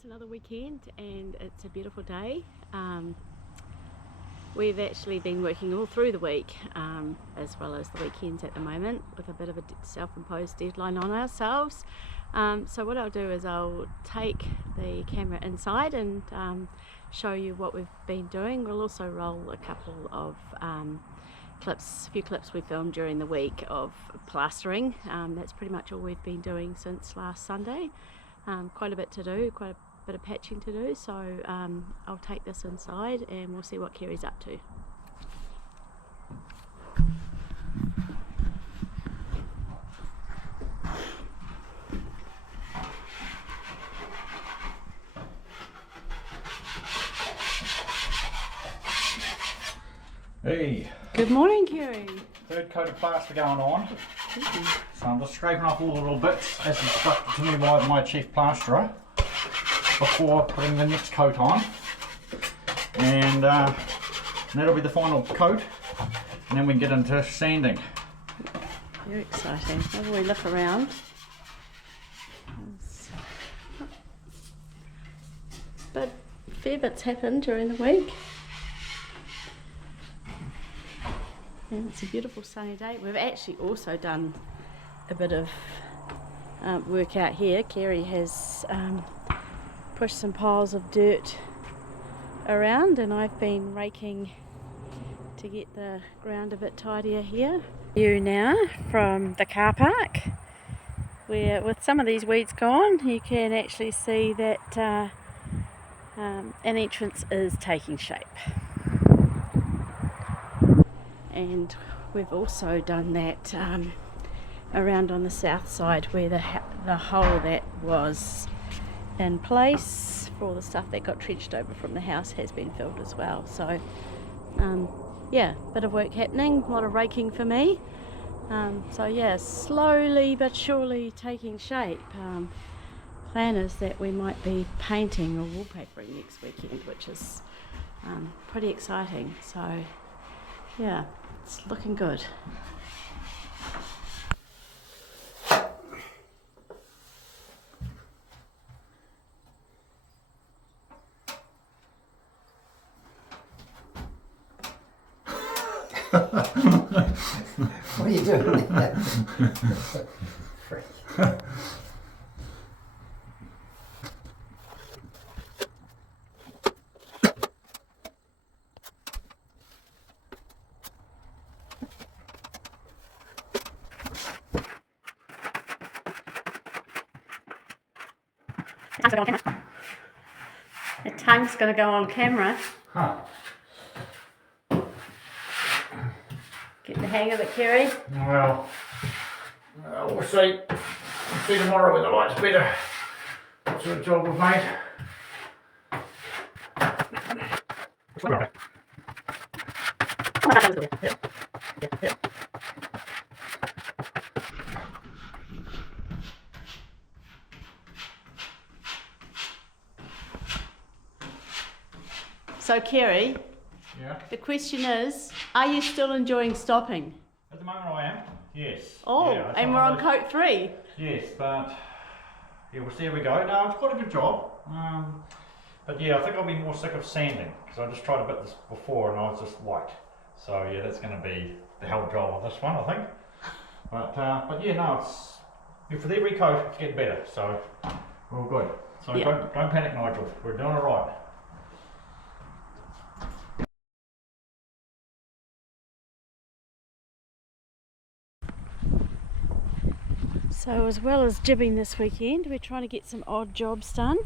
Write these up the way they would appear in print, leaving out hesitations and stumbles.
It's another weekend and it's a beautiful day. We've actually been working all through the week as well as the weekends at the moment, with a bit of a self-imposed deadline on ourselves. So what I'll do is I'll take the camera inside and show you what we've been doing. We'll also roll a couple of a few clips we filmed during the week of plastering. That's pretty much all we've been doing since last Sunday. Quite a bit to do, quite a bit of patching to do, so I'll take this inside and we'll see what Kerry's up to. Hey! Good morning, Kerry. Third coat of plaster going on. So I'm just scraping off all the little bits as instructed to me by my chief plasterer before putting the next coat on. And that'll be the final coat, and then we can get into sanding. Very exciting. Have we look around? But a fair bit's happened during the week. And it's a beautiful sunny day. We've actually also done a bit of work out here. Kerry has pushed some piles of dirt around and I've been raking to get the ground a bit tidier here. View now from the car park, where with some of these weeds gone you can actually see that an entrance is taking shape. And we've also done that around on the south side, where the hole that was in place for all the stuff that got trenched over from the house has been filled as well. So yeah, bit of work happening, a lot of raking for me. So yeah, slowly but surely taking shape. Plan is that we might be painting or wallpapering next weekend, which is pretty exciting. So yeah, it's looking good. What are you doing there? Freak. The tongue's going to go on camera. Huh. Get the hang of it, Kerry. Well, we'll see. We'll see tomorrow when the light's better. What sort of job we've made. Yeah. So Kerry, Yeah. the question is, are you still enjoying stopping? At the moment I am. Yes. Oh, Yeah, and we're on coat 3. Yes, but yeah, we'll see how we go. No, it's quite a good job. But yeah, I think I'll be more sick of sanding, because I just tried a bit this before and I was just white. So yeah, that's going to be the hell job of this one, I think. But yeah, no, it's for every coat it's getting better. So we're all good. So Yeah. don't panic, Nigel. We're doing it right. So as well as jibbing this weekend, we're trying to get some odd jobs done,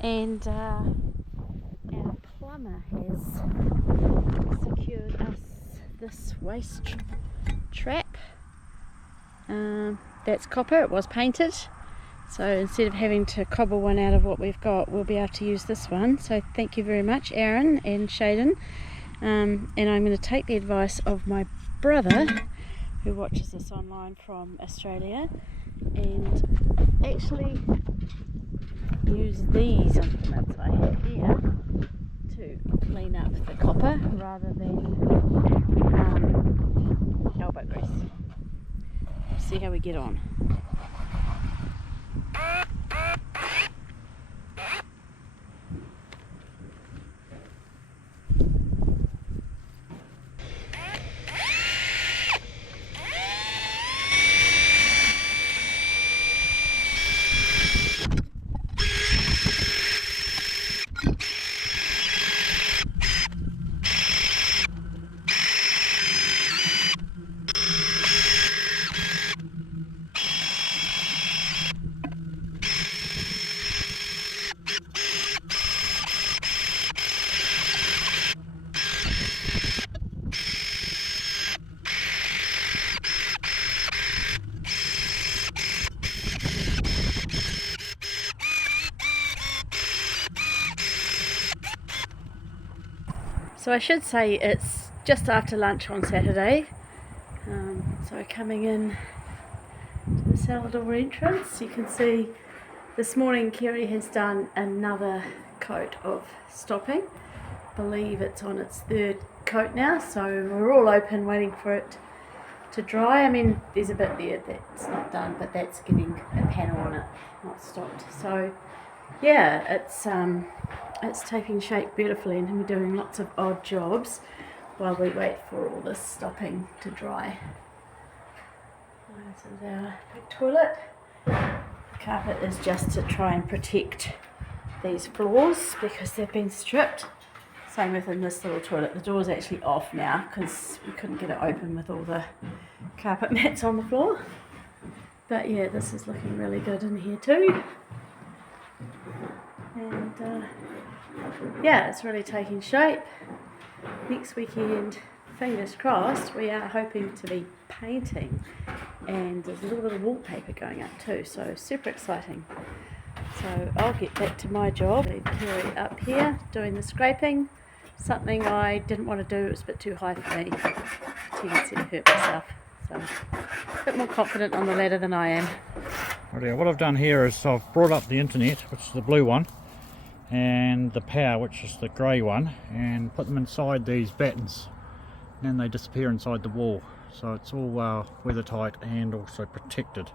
and our plumber has secured us this waste trap. That's copper, it was painted, so instead of having to cobble one out of what we've got, we'll be able to use this one. So thank you very much, Aaron and Shaden. And I'm going to take the advice of my brother, who watches us online from Australia, and actually use these implements I have here to clean up the copper rather than elbow grease. See how we get on. So I should say it's just after lunch on Saturday. So coming in to the cellar door entrance, you can see this morning Kerry has done another coat of stopping. I believe it's on its third coat now, so we're all open waiting for it to dry. I mean, there's a bit there that's not done, but that's getting a panel on it, not stopped. So yeah, it's taking shape beautifully, and we're doing lots of odd jobs while we wait for all this stopping to dry. This is our big toilet. The carpet is just to try and protect these floors because they've been stripped. Same within this little toilet. The door's actually off now because we couldn't get it open with all the carpet mats on the floor. But yeah, this is looking really good in here too. And yeah, it's really taking shape. Next weekend, fingers crossed, we are hoping to be painting, and there's a little bit of wallpaper going up too, so super exciting. So I'll get back to my job. Kerry up here doing the scraping, something I didn't want to do, it was a bit too high for me. Tendency to hurt myself, so a bit more confident on the ladder than I am. What I've done here is I've brought up the internet, which is the blue one, and the power, which is the grey one, and put them inside these battens, and then they disappear inside the wall. So it's all weather tight and also protected.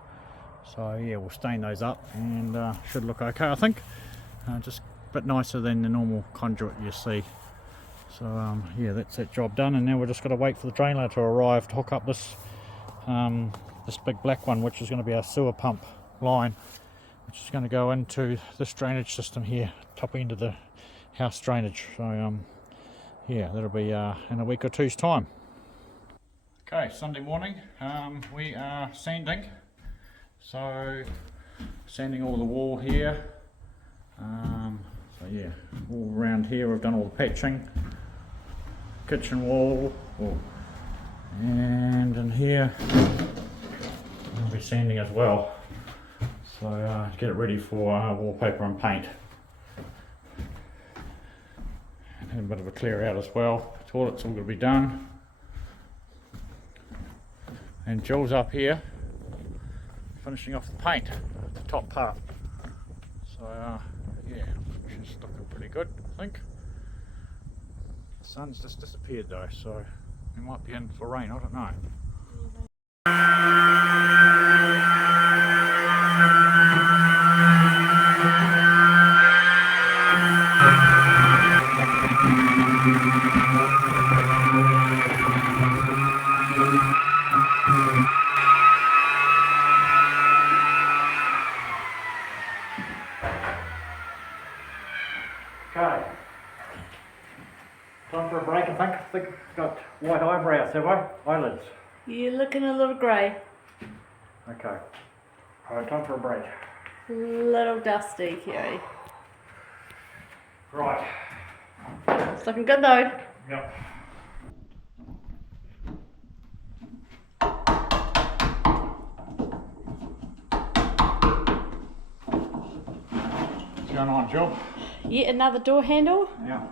So yeah, we'll stain those up and should look okay, I think. Just a bit nicer than the normal conduit you see. So yeah, that's that job done, and now we're just got to wait for the drain ladder to arrive to hook up this this big black one, which is going to be our sewer pump line, which is going to go into this drainage system here, top end of the house drainage. So yeah, that'll be in a week or two's time. Okay, Sunday morning, we are sanding. So sanding all the wall here. So yeah, all around here we've done all the patching, kitchen wall, and in here we'll be sanding as well. So to get it ready for wallpaper and paint. And a bit of a clear out as well. The toilet's all going to be done. And Gills up here finishing off the paint, the top part. So yeah, which is looking pretty good, I think. The sun's just disappeared though, so we might be in for rain, I don't know. Okay, time for a break, I think. I think I've got white eyebrows, have I? Eyelids. You're looking a little grey. Okay. Alright, time for a break. Little dusty, Kerry. Right. It's looking good though. Yep. What's going on, Jill? Yet another door handle Yeah.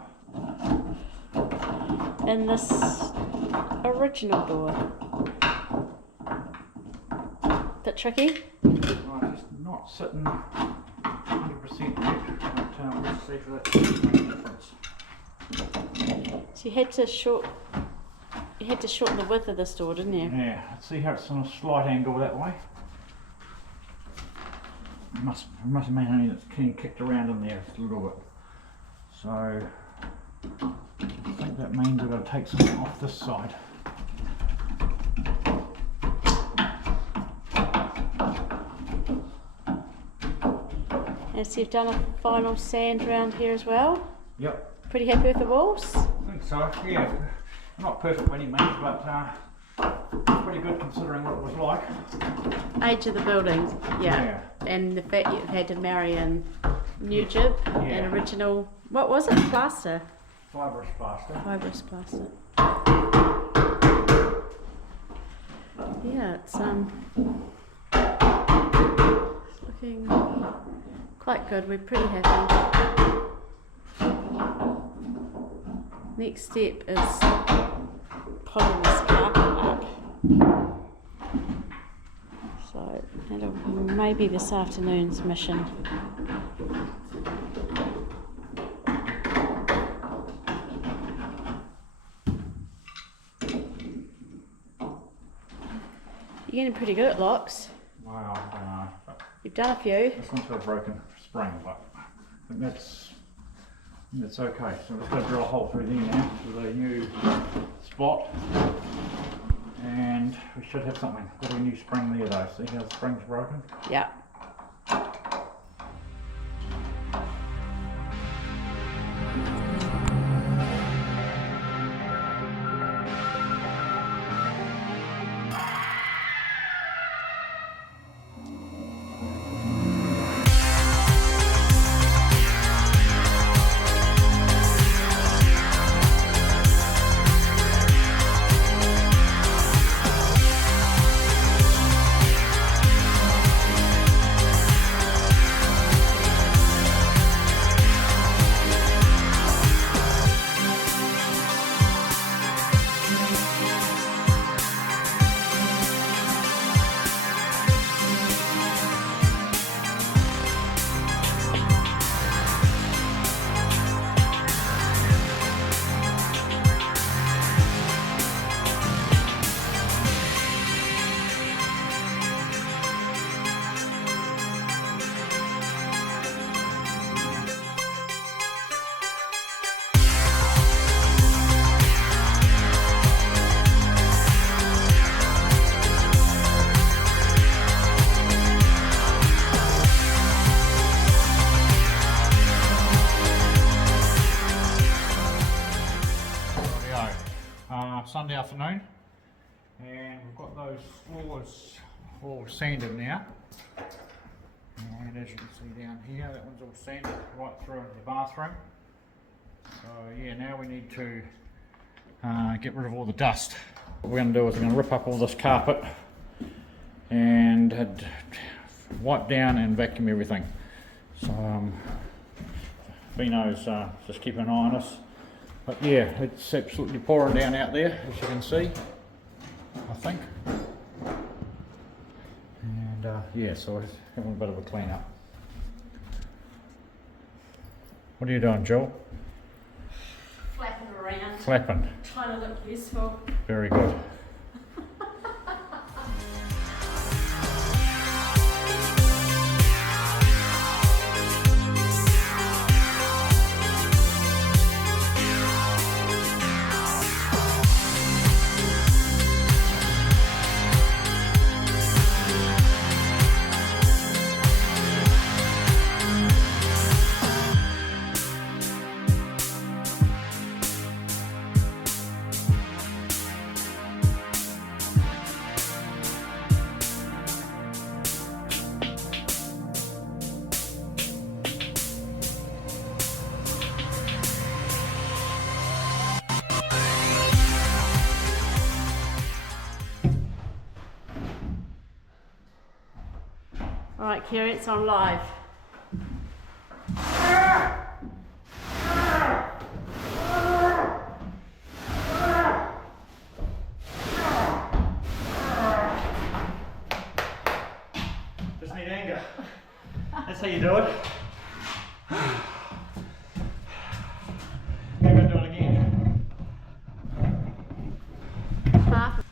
in this original door. Bit tricky. Right, it's not sitting 100% yet, but let's see if that makes a difference. So you had to shorten the width of this door, didn't you? Yeah, let's see how it's on a slight angle that way. It must have been only that's getting kicked around in there a little bit. So I think that means we've got to take something off this side. And so you've done a final sand around here as well. Yep. Pretty happy with the walls? I think so, yeah. Not perfect by any means, but pretty good considering what it was like. Age of the building, yeah. And the fact you've had to marry in new jib and original, what was it? Plaster? Fibrous plaster. Fibrous plaster. Yeah, it's looking quite good. We're pretty happy. Next step is pulling this carpet up. So that'll maybe this afternoon's mission. You're getting pretty good at locks. Wow, I don't know. You've done a few. This one's got a broken spring, but I think that's okay. So I'm just going to drill a hole through there now with a new spot, and we should have something. Got a new spring there though. See how the spring's broken? Yeah. Sunday afternoon, and we've got those floors all sanded now, and as you can see down here, that one's all sanded right through into the bathroom. So yeah, now we need to get rid of all the dust. What we're going to do is we're going to rip up all this carpet and wipe down and vacuum everything. So Vino's just keeping an eye on us. But yeah, it's absolutely pouring down out there, as you can see, I think. And yeah, so we're having a bit of a clean up. What are you doing, Jill? Flapping around. Flapping. Trying to look useful. Very good. Alright, Kerry, it's on live. Just need anger. That's how you do it. Maybe I'll do it again. Half.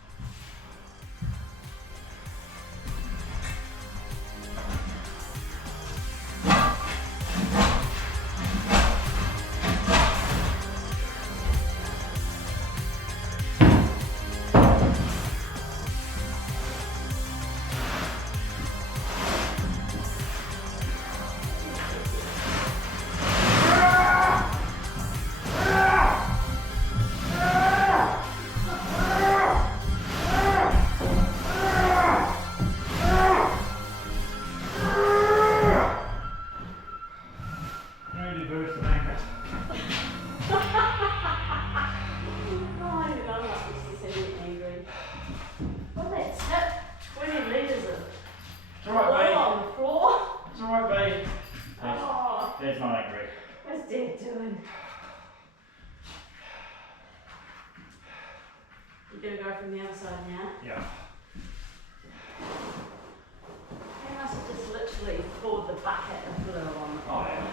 You're going to go from the other side now? Yeah. They must have just literally poured the bucket of glue on. Oh yeah.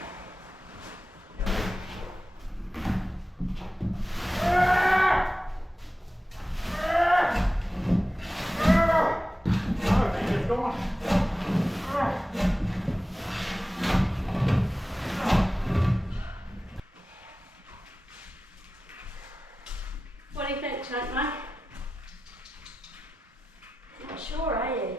What do you think, Chunk Mike? Not sure, are you?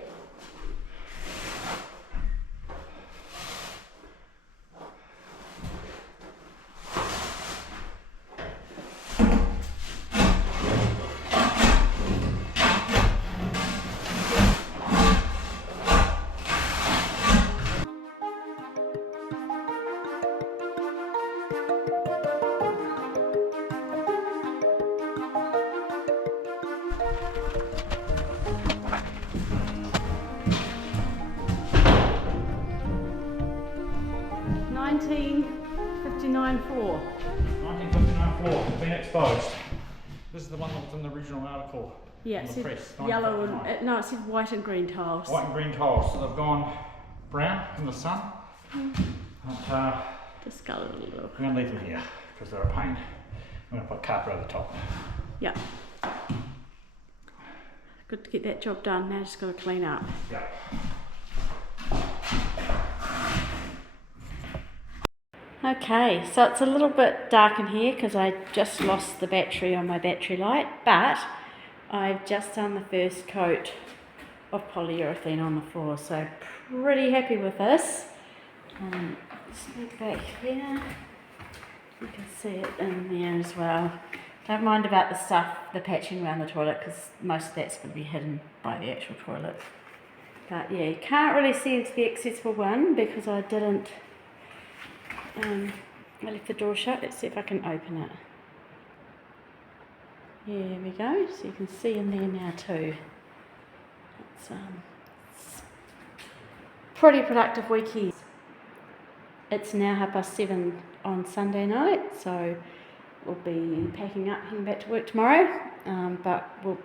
floor. 1959 floor has been exposed. This is the one that was in the original article. Yeah, on it the said press, yellow 1959. and no, it said white and green tiles. White and green tiles, so they've gone brown in the sun. But, Discoloured a little. we're going to leave them here because they're a pain. I'm going to put carpet over the top. Yeah. Good to get that job done. Now just got to clean up. Yeah. Okay, so it's a little bit dark in here because I just lost the battery on my battery light, but I've just done the first coat of polyurethane on the floor, so pretty happy with this. Sneak back here, you can see it in there as well. Don't mind about the stuff, the patching around the toilet, because most of that's going to be hidden by the actual toilet. But yeah, you can't really see into the accessible one because I didn't, I left the door shut. Let's see if I can open it. There we go, so you can see in there now too. It's pretty productive weekend. It's now 7:30 on Sunday night, so we'll be packing up, heading back to work tomorrow. But I'll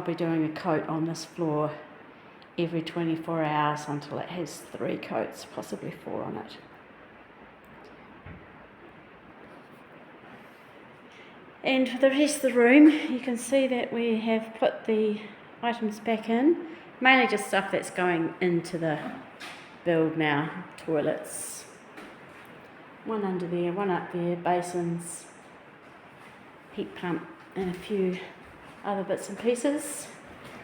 be doing a coat on this floor every 24 hours until it has 3 coats, possibly 4 on it. And for the rest of the room, you can see that we have put the items back in, mainly just stuff that's going into the build now. Toilets, one under there, one up there, basins, heat pump, and a few other bits and pieces.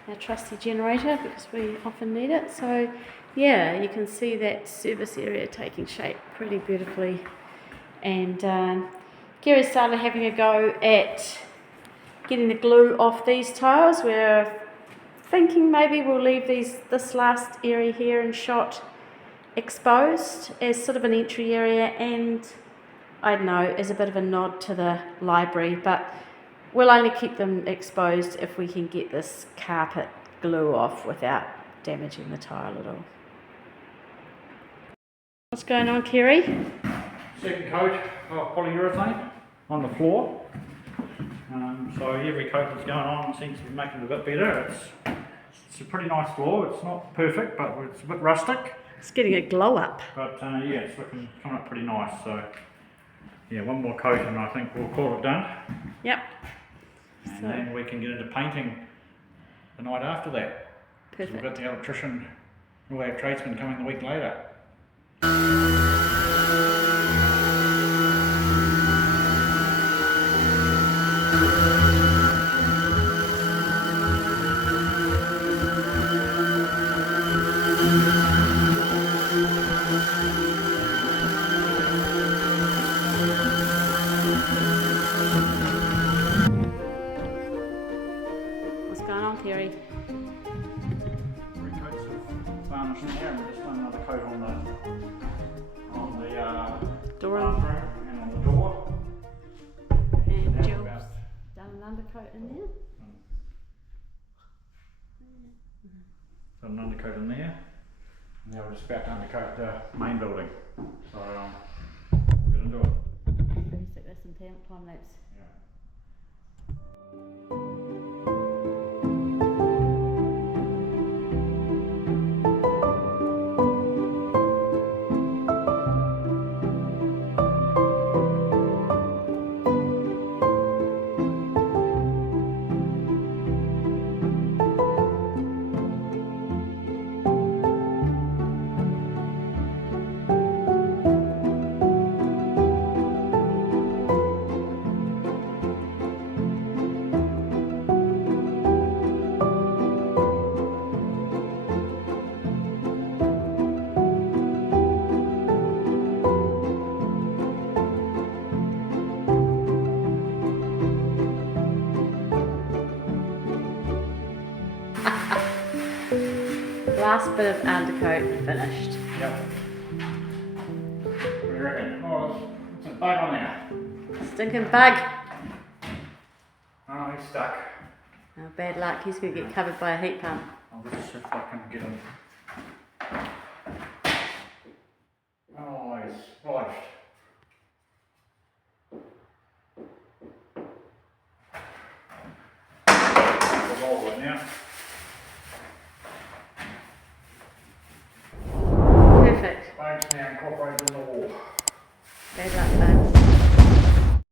Our trusty generator, because we often need it. So yeah, you can see that service area taking shape pretty beautifully. And Kerry started having a go at getting the glue off these tiles. We're thinking maybe we'll leave this last area here in shot exposed as sort of an entry area, and I don't know, as a bit of a nod to the library, but we'll only keep them exposed if we can get this carpet glue off without damaging the tile at all. What's going on, Kerry? Second coat of polyurethane on the floor. So every coat that's going on seems to be making it a bit better. It's a pretty nice floor. It's not perfect, but it's a bit rustic. It's getting a glow up. But yeah, it's looking coming up pretty nice. So yeah, one more coat and I think we'll call it done. Yep. And then we can get into painting the night after that. Perfect. We've got the electrician, all our tradesmen coming the week later. What's going on, Kerry? 3 coats of varnish in there, and we're just doing another coat on the Door bathroom and on the door. and Now Gills we're about- done an undercoat in there. Got an undercoat in there. Now we're just about to undercoat the main building. So we'll get into it. Maybe stick this in time lapse. Yeah. Last bit of undercoat finished. Yep. What do you reckon? Oh, it's a bug on there. Stinking bug. Oh, he's stuck. Oh, bad luck, he's going to get covered by a heat pump. I'll just see if I can get him. Oh, he's lodged. The roller now.